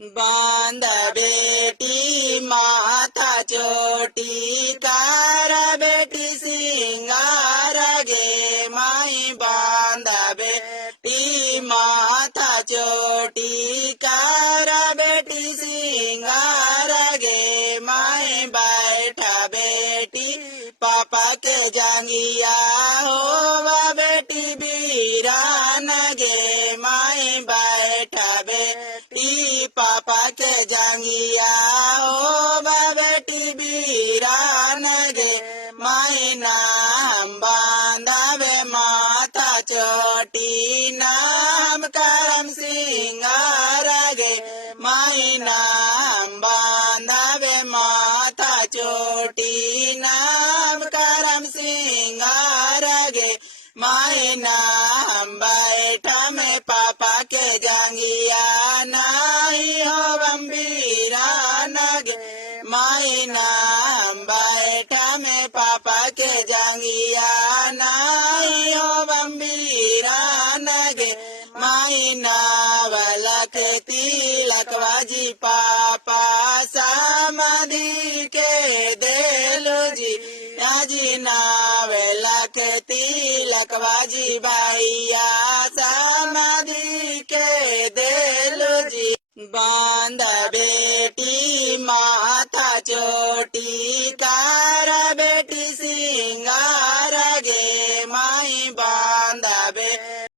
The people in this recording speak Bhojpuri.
बांध बेटी माथा चोटी कार बेटी सिंगार गे माई बांध बेटी माथा चोटी कार बेटी सिंगार गे माई बैठा बेटी पापा के जांगिया होवा बेटी बीरान गे माई बैठा बेटी पापा के जांगिया होवा बेटी बीरान गे माई नाम बांधावे माथा चोटी नाम करम सिंगार गे माई नाम बांधावे माथा चोटी नाम करम सिंगार गे माई नाम बैठा में पापा के जांगिया नाही हो बम्बीरान गे माई नाम बैठा में पापा के जांगिया नाही हो बम्बीरान गे माई नावलक तिलकवाजी पापा समाधि के देलो जी आजी नावलक तिलकवाजी भैया समाधि के देलो जी बांध बेटी माथा चोटी का